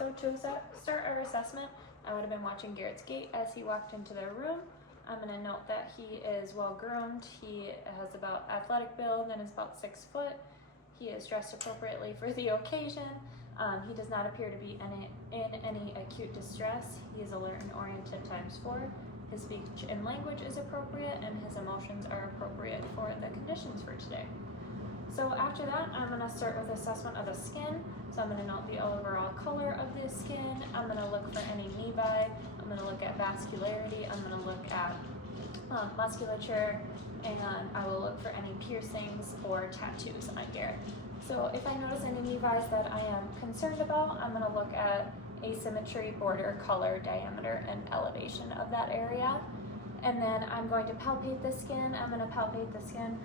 So to start our assessment, I would have been watching Garrett's gait as he walked into their room. I'm going to note that he is well groomed. He has about athletic build and is about 6 foot. He is dressed appropriately for the occasion. He does not appear to be in any acute distress. He is alert and oriented ×4. His speech and language is appropriate, and his emotions are appropriate for the conditions for today. So after that, I'm going to start with assessment of the skin. So I'm going to note the overall color of the skin. I'm going to look for any nevi. I'm going to look at vascularity. I'm going to look at musculature, and I will look for any piercings or tattoos on Garrett. So if I notice any nevis that I am concerned about, I'm going to look at asymmetry, border, color, diameter, and elevation of that area. And then I'm going to palpate the skin. I'm going to palpate the skin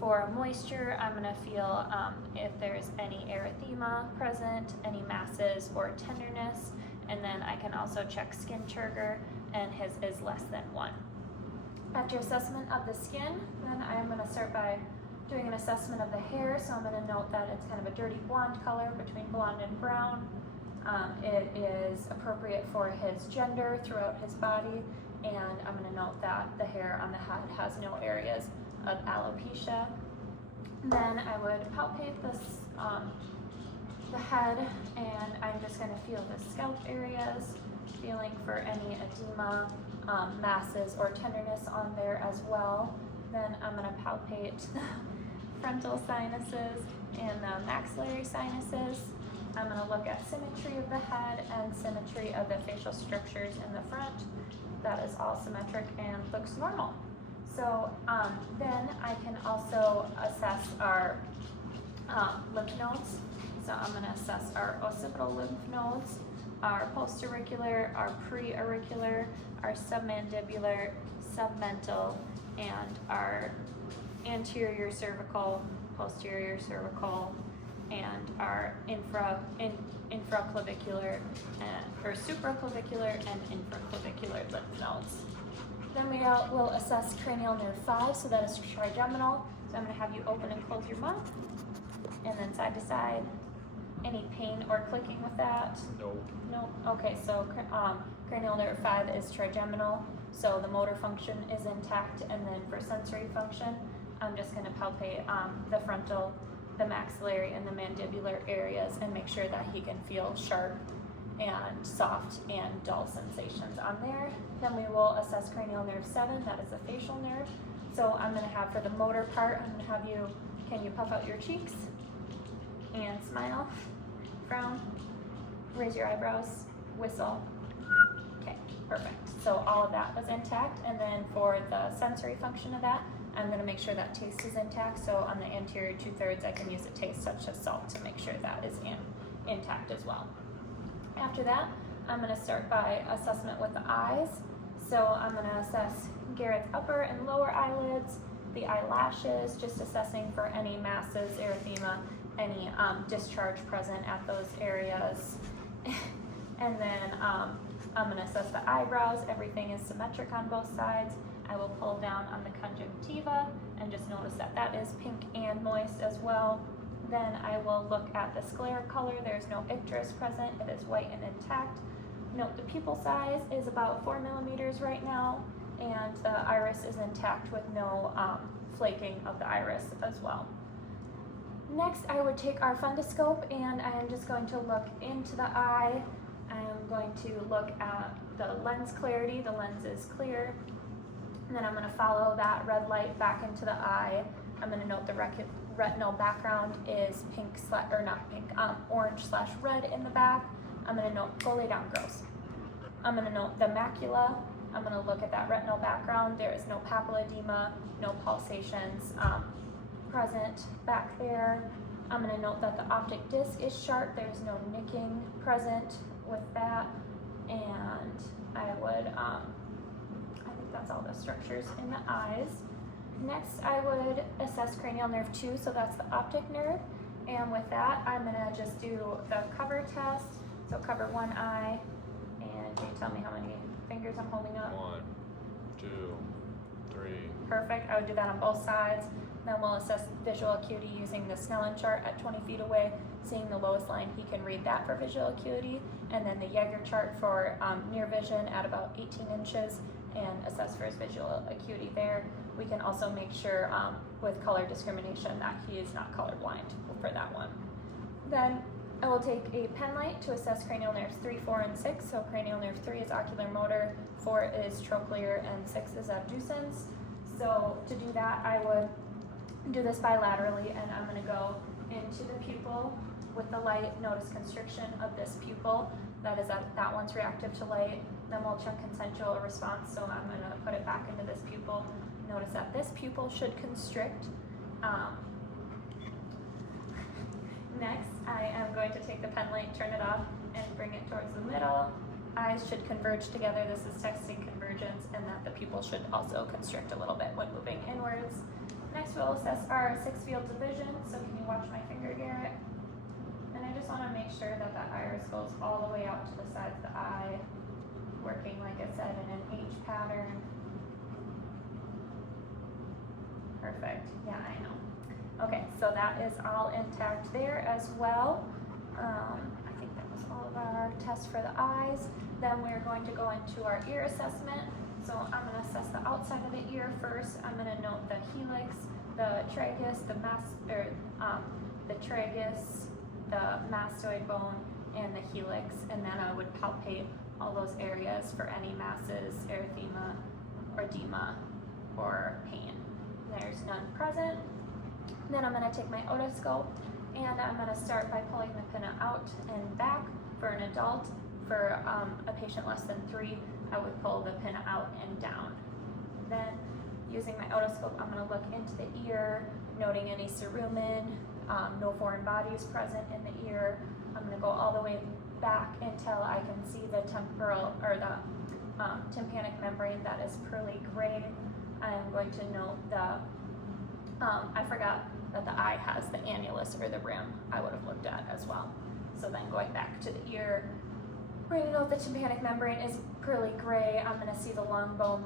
for moisture. I'm going to feel if there's any erythema present, any masses or tenderness, and then I can also check skin turgor, and his is less than 1. After assessment of the skin, then I'm going to start by doing an assessment of the hair. So I'm going to note that it's kind of a dirty blonde color between blonde and brown. It is appropriate for his gender throughout his body, and I'm going to note that the hair on the head has no areas of alopecia. Then I would palpate this, the head, and I'm just going to feel the scalp areas, feeling for any edema, masses or tenderness on there as well. Then I'm going to palpate the frontal sinuses and the maxillary sinuses. I'm going to look at symmetry of the head and symmetry of the facial structures in the front. That is all symmetric and looks normal. So then I can also assess our lymph nodes. So I'm going to assess our occipital lymph nodes, our postauricular, our preauricular, our submandibular, submental, and our anterior cervical, posterior cervical, and our infraclavicular or supraclavicular and infraclavicular lymph nodes. Then we will assess cranial nerve 5, so that is trigeminal. So I'm going to have you open and close your mouth, and then side to side. Any pain or clicking with that? No. No. Okay, so cranial nerve 5 is trigeminal, so the motor function is intact, and then for sensory function, I'm just going to palpate the frontal, the maxillary, and the mandibular areas and make sure that he can feel sharp and soft and dull sensations on there. Then we will assess cranial nerve 7, that is the facial nerve. So I'm going to have for the motor part, I'm going to have you, can you puff out your cheeks and smile, frown, raise your eyebrows, whistle. Okay, perfect. So all of that was intact. And then for the sensory function of that, I'm going to make sure that taste is intact. So on the anterior 2/3, I can use a taste such as salt to make sure that is intact as well. After that, I'm going to start by assessment with the eyes. So I'm going to assess Garrett's upper and lower eyelids, the eyelashes, just assessing for any masses, erythema, any discharge present at those areas. And then I'm going to assess the eyebrows. Everything is symmetric on both sides. I will pull down on the conjunctiva and just notice that that is pink and moist as well. Then I will look at the sclera color. There's no icterus present. It is white and intact. Note the pupil size is about 4 millimeters right now, and the iris is intact with no flaking of the iris as well. Next, I would take our fundoscope, and I am just going to look into the eye. I am going to look at the lens clarity. The lens is clear. And then I'm going to follow that red light back into the eye. I'm going to note the retinal background is orange/red in the back. I'm going to note, go lay down, girls. I'm going to note the macula. I'm going to look at that retinal background. There is no papilledema, no pulsations present back there. I'm going to note that the optic disc is sharp. There's no nicking present with that. And I would, I think that's all the structures in the eyes. Next, I would assess cranial nerve 2, so that's the optic nerve. And with that, I'm going to just do the cover test. So cover one eye, and can you tell me how many fingers I'm holding up? 1, 2, 3. Perfect. I would do that on both sides. Then we'll assess visual acuity using the Snellen chart at 20 feet away seeing the lowest line, he can read that for visual acuity, and then the Jaeger chart for near vision at about 18 inches and assess for his visual acuity there. We can also make sure with color discrimination that he is not colorblind for that one. Then I will take a pen light to assess cranial nerves 3, 4, and 6. So cranial nerve 3 is ocular motor, 4 is trochlear, and 6 is abducens. So to do that, I would do this bilaterally, and I'm going to go into the pupil with the light. Notice constriction of this pupil. That is that one's reactive to light. Then we'll check consensual response. So I'm going to put it back into this pupil. Notice that this pupil should constrict. Next, I am going to take the pen light, turn it off, and bring it towards the middle. Eyes should converge together. This is texting convergence, and that the pupil should also constrict a little bit when moving inwards. Next, we'll assess our 6 fields of vision. So can you watch my finger, Garrett? And I just want to make sure that the iris goes all the way out to the sides of the eye, working, like I said, in an H pattern. Perfect. Yeah, I know. Okay, so that is all intact there as well. I think that was all of our tests for the eyes. Then we're going to go into our ear assessment. So I'm going to assess the outside of the ear first. I'm going to note the helix, the tragus, the tragus, the mastoid bone, and the helix. And then I would palpate all those areas for any masses, erythema, or edema, or pain. There's none present. Then I'm going to take my otoscope, and I'm going to start by pulling the pinna out and back. For an adult, for a patient less than 3, I would pull the pinna out and down. Then, using my otoscope, I'm going to look into the ear, noting any cerumen, no foreign bodies present in the ear. I'm going to go all the way back until I can see the temporal, or the tympanic membrane that is pearly gray. I am going to note the, I forgot that the eye has the annulus, or the rim, I would have looked at as well. So then going back to the ear, we're going to note the tympanic membrane is pearly gray. I'm going to see the long bone,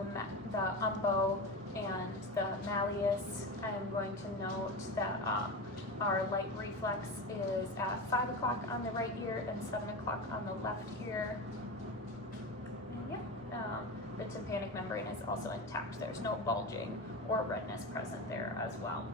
the umbo, and the malleus. I'm going to note that our light reflex is at 5 o'clock on the right ear and 7 o'clock on the left ear. And yeah, the tympanic membrane is also intact. There's no bulging or redness present there as well.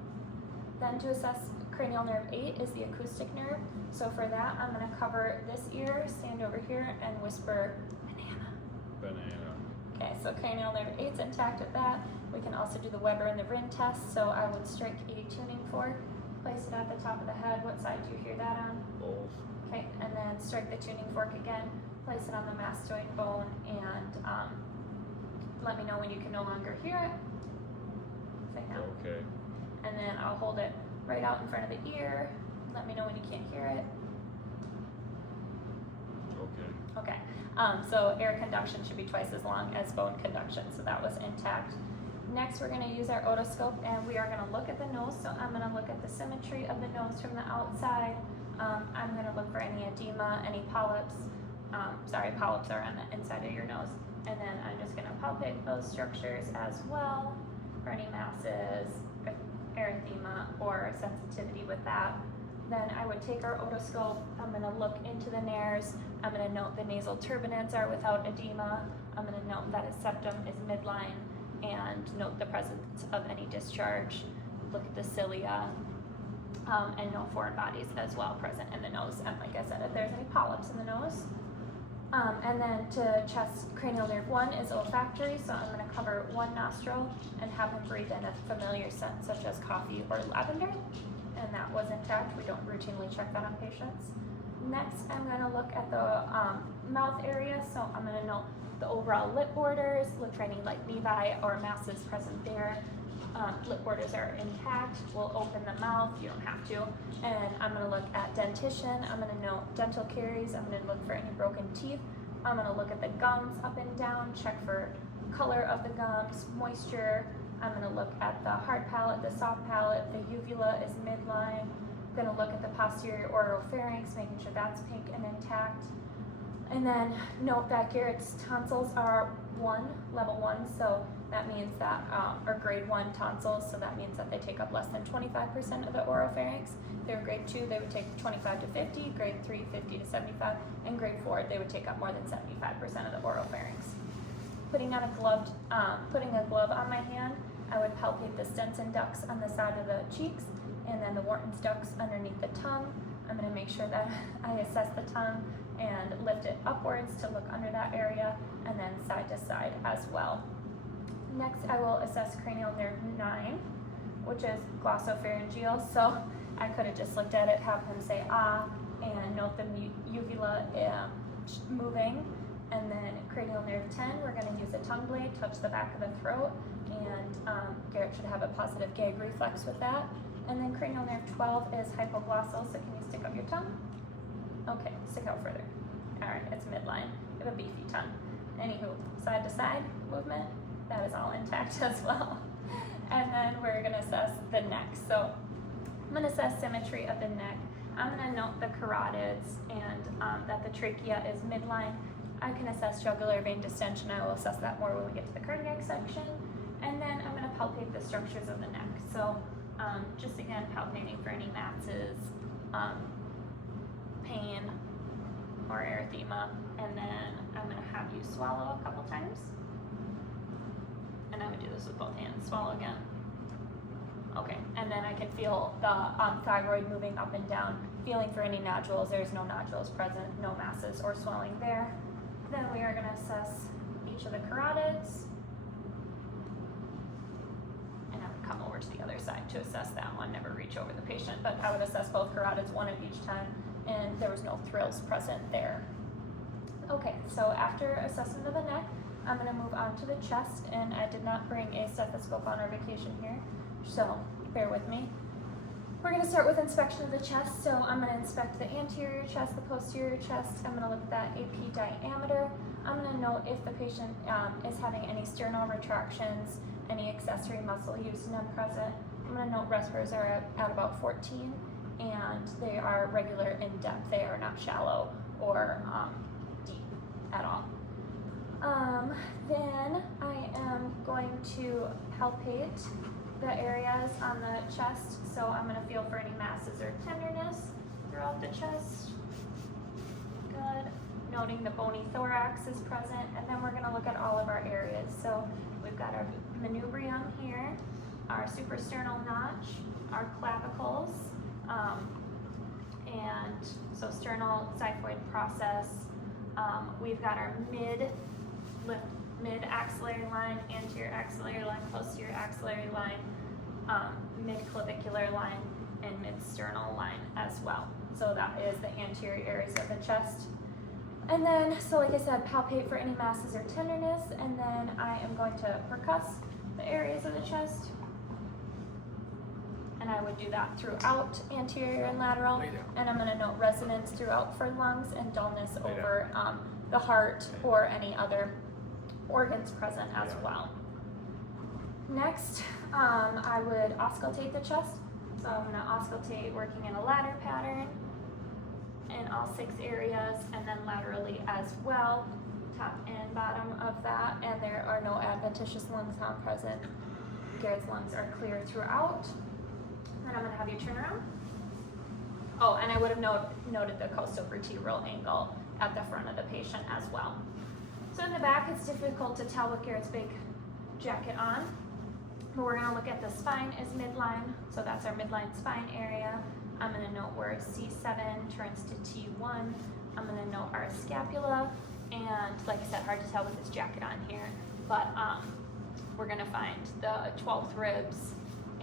Then to assess cranial nerve 8 is the acoustic nerve. So for that, I'm going to cover this ear, stand over here, and whisper, banana. Banana. Okay, so cranial nerve 8's intact at that. We can also do the Weber and the Rin test. So I would strike a tuning fork, place it at the top of the head. What side do you hear that on? Both. Okay, and then strike the tuning fork again, place it on the mastoid bone, and let me know when you can no longer hear it. Say no. Okay. And then I'll hold it right out in front of the ear. Let me know when you can't hear it. Okay. Okay. So air conduction should be twice as long as bone conduction, so that was intact. Next, we're going to use our otoscope, and we are going to look at the nose. So I'm going to look at the symmetry of the nose from the outside. I'm going to look for any edema, any polyps. Polyps are on the inside of your nose. And then I'm just going to palpate those structures as well for any masses, erythema, or sensitivity with that. Then I would take our otoscope. I'm going to look into the nares. I'm going to note the nasal turbinates are without edema. I'm going to note that his septum is midline, and note the presence of any discharge. Look at the cilia, and no foreign bodies as well present in the nose. And like I said, if there's any polyps in the nose. And then to chest, cranial nerve 1 is olfactory, so I'm going to cover one nostril and have him breathe in a familiar scent such as coffee or lavender. And that was intact. We don't routinely check that on patients. Next, I'm going to look at the mouth area, so I'm going to note the overall lip borders, look for any like nevi or masses present there. Lip borders are intact. We'll open the mouth, you don't have to. And I'm going to look at dentition. I'm going to note dental caries. I'm going to look for any broken teeth. I'm going to look at the gums up and down, check for color of the gums, moisture. I'm going to look at the hard palate, the soft palate. The uvula is midline. I'm going to look at the posterior oropharynx, making sure that's pink and intact. And then note that Garrett's tonsils are level 1, so That means that, or grade 1 tonsils, so that means that they take up less than 25% of the oropharynx. If they were grade 2, they would take 25 to 50, grade 3, 50 to 75, and grade 4, they would take up more than 75% of the oropharynx. Putting a glove on my hand, I would palpate the Stenson ducts on the side of the cheeks, and then the Wharton's ducts underneath the tongue. I'm going to make sure that I assess the tongue and lift it upwards to look under that area, and then side to side as well. Next, I will assess cranial nerve 9, which is glossopharyngeal. So I could have just looked at it, have him say ah, and note the uvula moving. And then cranial nerve 10, we're going to use a tongue blade, touch the back of the throat, and Garrett should have a positive gag reflex with that. And then cranial nerve 12 is hypoglossal, so can you stick out your tongue? Okay, stick out further. All right, it's midline. You have a beefy tongue. Anywho, side to side movement, that is all intact as well. And then we're going to assess the neck. So I'm going to assess symmetry of the neck. I'm going to note the carotids and that the trachea is midline. I can assess jugular vein distension. I will assess that more when we get to the cardiac section. And then I'm going to palpate the structures of the neck. So just again, palpating for any masses, pain, or erythema. And then I'm going to have you swallow a couple times. And I would do this with both hands. Swallow again. Okay, and then I can feel the thyroid moving up and down, feeling for any nodules. There's no nodules present, no masses or swelling there. Then we are going to assess each of the carotids. And I would come over to the other side to assess that one, never reach over the patient, but I would assess both carotids, one at each time, and there was no thrills present there. Okay, so after assessment of the neck, I'm going to move on to the chest, and I did not bring a stethoscope on our vacation here, so bear with me. We're going to start with inspection of the chest, so I'm going to inspect the anterior chest, the posterior chest. I'm going to look at that AP diameter. I'm going to note if the patient is having any sternal retractions, any accessory muscle use, none present. I'm going to note respirators are at about 14, and they are regular in depth. They are not shallow or deep at all. Then I am going to palpate the areas on the chest, so I'm going to feel for any masses or tenderness throughout the chest. Good. Noting the bony thorax is present, and then we're going to look at all of our areas. So we've got our manubrium here, our suprasternal notch, our clavicles, and so sternal xiphoid process. We've got our mid-axillary line, anterior axillary line, posterior axillary line, mid-clavicular line, and mid-sternal line as well. So that is the anterior areas of the chest. And then, so like I said, palpate for any masses or tenderness, and then I am going to percuss the areas of the chest. And I would do that throughout anterior and lateral. And I'm going to note resonance throughout for lungs and dullness over the heart or any other organs present as well. Next, I would auscultate the chest. So I'm going to auscultate working in a ladder pattern in all 6 areas, and then laterally as well, top and bottom of that, and there are no adventitious lungs not present. Garrett's lungs are clear throughout. Then I'm going to have you turn around. Oh, and I would have noted the costovertebral angle at the front of the patient as well. So in the back, it's difficult to tell with Garrett's big jacket on, but we're going to look at the spine is midline, so that's our midline spine area. I'm going to note where C7 turns to T1. I'm going to note our scapula, and like I said, hard to tell with this jacket on here, but we're going to find the 12th ribs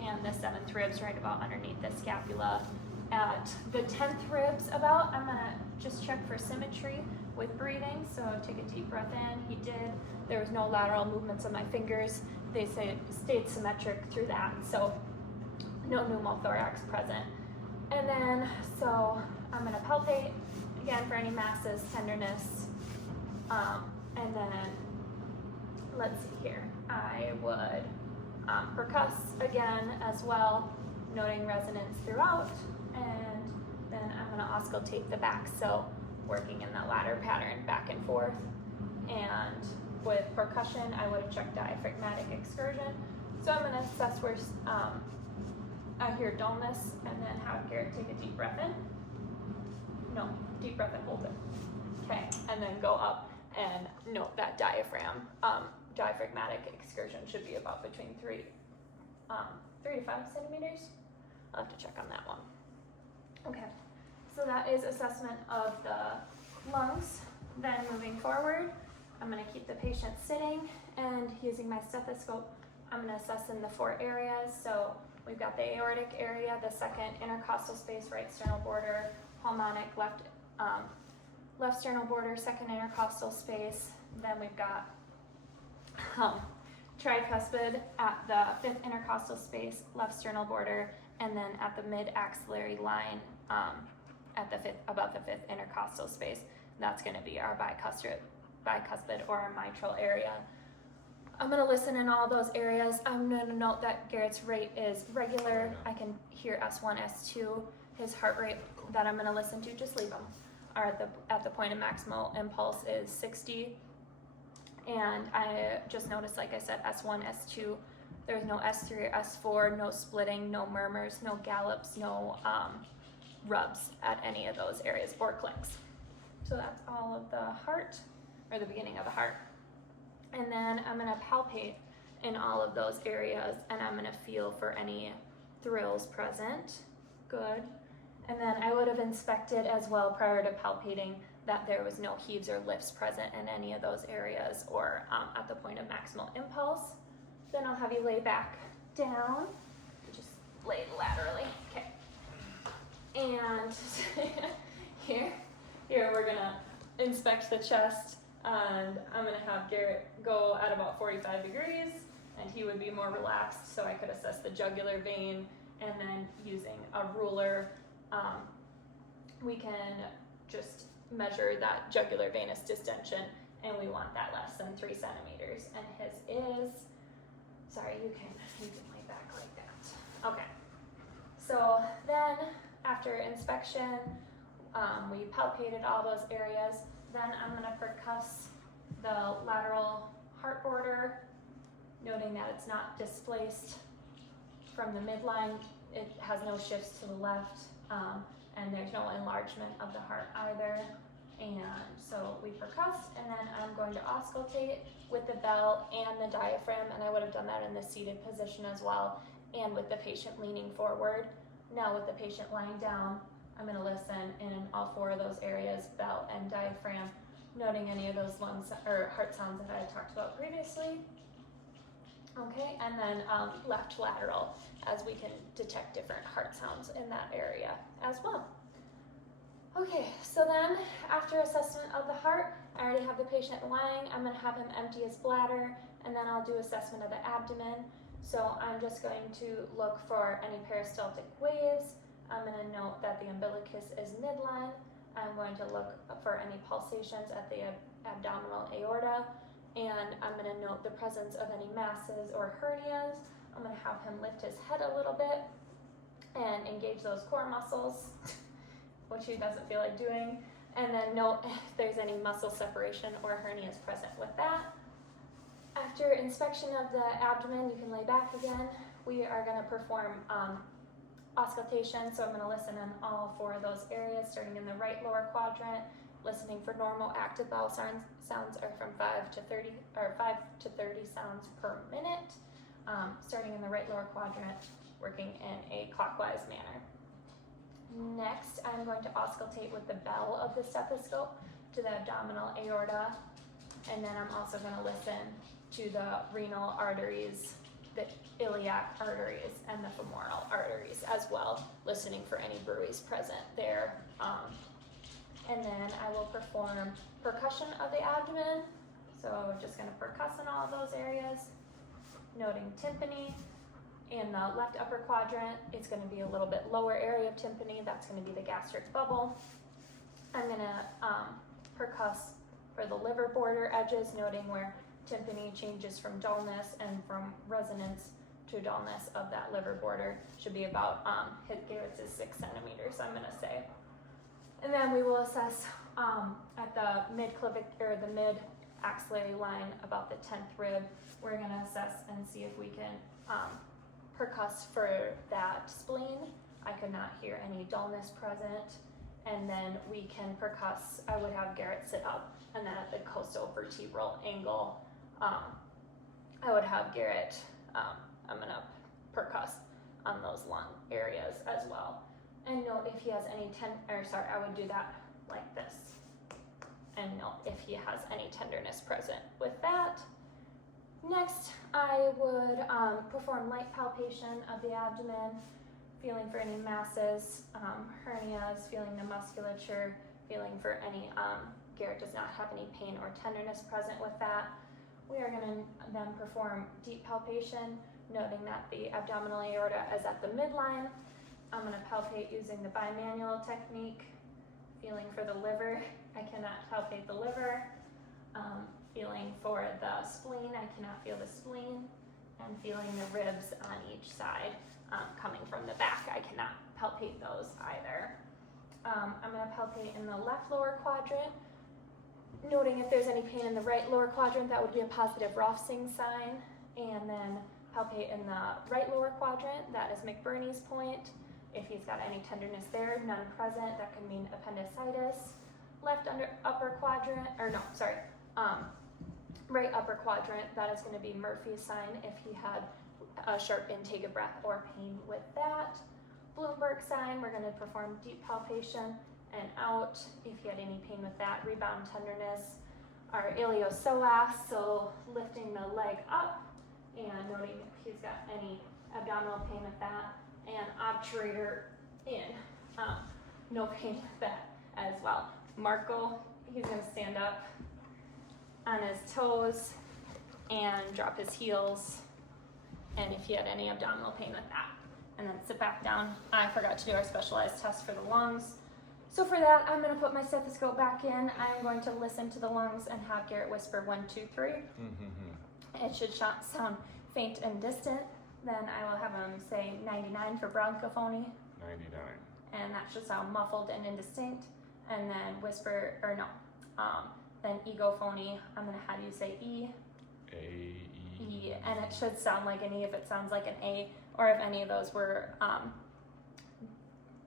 and the 7th ribs right about underneath the scapula. At the 10th ribs about, I'm going to just check for symmetry with breathing. So take a deep breath in. He did. There was no lateral movements of my fingers. They stayed symmetric through that. So no pneumothorax present. And then, so I'm going to palpate again for any masses, tenderness. And then, let's see here. I would percuss again as well, noting resonance throughout. And then I'm going to auscultate the back, so working in the ladder pattern back and forth. And with percussion, I would have checked diaphragmatic excursion. So I'm going to assess where I hear dullness, and then have Garrett take a deep breath in. No, deep breath and hold it. Okay, and then go up and note that diaphragmatic excursion should be about between 3 to 5 centimeters. I'll have to check on that one. Okay, so that is assessment of the lungs. Then moving forward, I'm going to keep the patient sitting, and using my stethoscope, I'm going to assess in the 4 areas. So we've got the aortic area, the second intercostal space, right sternal border, pulmonic, left sternal border, second intercostal space. Then we've got tricuspid at the 5th intercostal space, left sternal border, and then at the mid-axillary line at the 5th, above the 5th intercostal space. That's going to be our bicuspid or our mitral area. I'm going to listen in all those areas. I'm going to note that Garrett's rate is regular. I can hear S1, S2. His heart rate that I'm going to listen to, just leave them, are at the point of maximal impulse is 60. And I just noticed, like I said, S1, S2. There's no S3 or S4, no splitting, no murmurs, no gallops, no rubs at any of those areas or clicks. So that's all of the heart, or the beginning of the heart. And then I'm going to palpate in all of those areas, and I'm going to feel for any thrills present. Good. And then I would have inspected as well prior to palpating that there was no heaves or lifts present in any of those areas or at the point of maximal impulse. Then I'll have you lay back down. Just lay laterally. Okay. And here we're going to inspect the chest. And I'm going to have Garrett go at about 45 degrees, and he would be more relaxed, so I could assess the jugular vein. And then using a ruler, we can just measure that jugular venous distension, and we want that less than 3 centimeters. And his is, sorry, you can lay back like that. Okay. So then after inspection, we palpated all those areas. Then I'm going to percuss the lateral heart border, noting that it's not displaced from the midline. It has no shifts to the left, and there's no enlargement of the heart either. And so we percuss, and then I'm going to auscultate with the bell and the diaphragm, and I would have done that in the seated position as well, and with the patient leaning forward. Now with the patient lying down, I'm going to listen in all 4 of those areas, bell and diaphragm, noting any of those lungs or heart sounds that I had talked about previously. Okay, and then left lateral, as we can detect different heart sounds in that area as well. Okay, so then after assessment of the heart, I already have the patient lying. I'm going to have him empty his bladder, and then I'll do assessment of the abdomen. So I'm just going to look for any peristaltic waves. I'm going to note that the umbilicus is midline. I'm going to look for any pulsations at the abdominal aorta, and I'm going to note the presence of any masses or hernias. I'm going to have him lift his head a little bit and engage those core muscles, which he doesn't feel like doing, and then note if there's any muscle separation or hernias present with that. After inspection of the abdomen, you can lay back again. We are going to perform auscultation, so I'm going to listen in all 4 of those areas, starting in the right lower quadrant. Listening for normal active bowel sounds are from 5 to 30 sounds per minute. Starting in the right lower quadrant, working in a clockwise manner. Next, I'm going to auscultate with the bell of the stethoscope to the abdominal aorta, and then I'm also going to listen to the renal arteries, the iliac arteries, and the femoral arteries as well, listening for any bruits present there. And then I will perform percussion of the abdomen. So just going to percuss in all of those areas, noting tympany. In the left upper quadrant, it's going to be a little bit lower area of tympany. That's going to be the gastric bubble. I'm going to percuss for the liver border edges, noting where tympany changes from dullness and from resonance to dullness of that liver border. Should be about, Garrett's is 6 centimeters, I'm going to say. And then we will assess at the mid-clavic or the mid axillary line about the 10th rib. We're gonna assess and see if we can percuss for that spleen. I could not hear any dullness present. And then we can percuss. I would have Garrett sit up, and then at the costovertebral angle, I would have Garrett, I'm gonna percuss on those lung areas as well. And note if he has any I would do that like this. And note if he has any tenderness present with that. Next, I would perform light palpation of the abdomen, feeling for any masses, hernias, feeling the musculature, feeling for any, Garrett does not have any pain or tenderness present with that. We are going to then perform deep palpation, noting that the abdominal aorta is at the midline. I'm going to palpate using the bimanual technique, feeling for the liver. I cannot palpate the liver. Feeling for the spleen, I cannot feel the spleen, and feeling the ribs on each side coming from the back. I cannot palpate those either. I'm going to palpate in the left lower quadrant, noting if there's any pain in the right lower quadrant, that would be a positive Rothsing sign, and then palpate in the right lower quadrant, that is McBurney's point. If he's got any tenderness there, none present, that could mean appendicitis. Left upper quadrant, right upper quadrant, that is going to be Murphy's sign if he had a sharp intake of breath or pain with that. Bloomberg sign, we're going to perform deep palpation and out if he had any pain with that. Rebound tenderness. Our iliopsoas, so lifting the leg up and noting if he's got any abdominal pain with that. And obturator in, no pain with that as well. Marco, he's going to stand up on his toes and drop his heels, and if he had any abdominal pain with that, and then sit back down. I forgot to do our specialized test for the lungs, so for that I'm going to put my stethoscope back in. I'm going to listen to the lungs and have Garrett whisper 1, 2, 3. It should sound faint and distant. Then I will have him say 99 for bronchophony, 99. and that should sound muffled and indistinct. And then whisper, then egophony, I'm going to have you say E. A, E, and it should sound like an E if it sounds like an A, or if any of those were,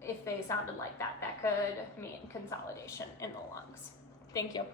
if they sounded like that, that could mean consolidation in the lungs. Thank you.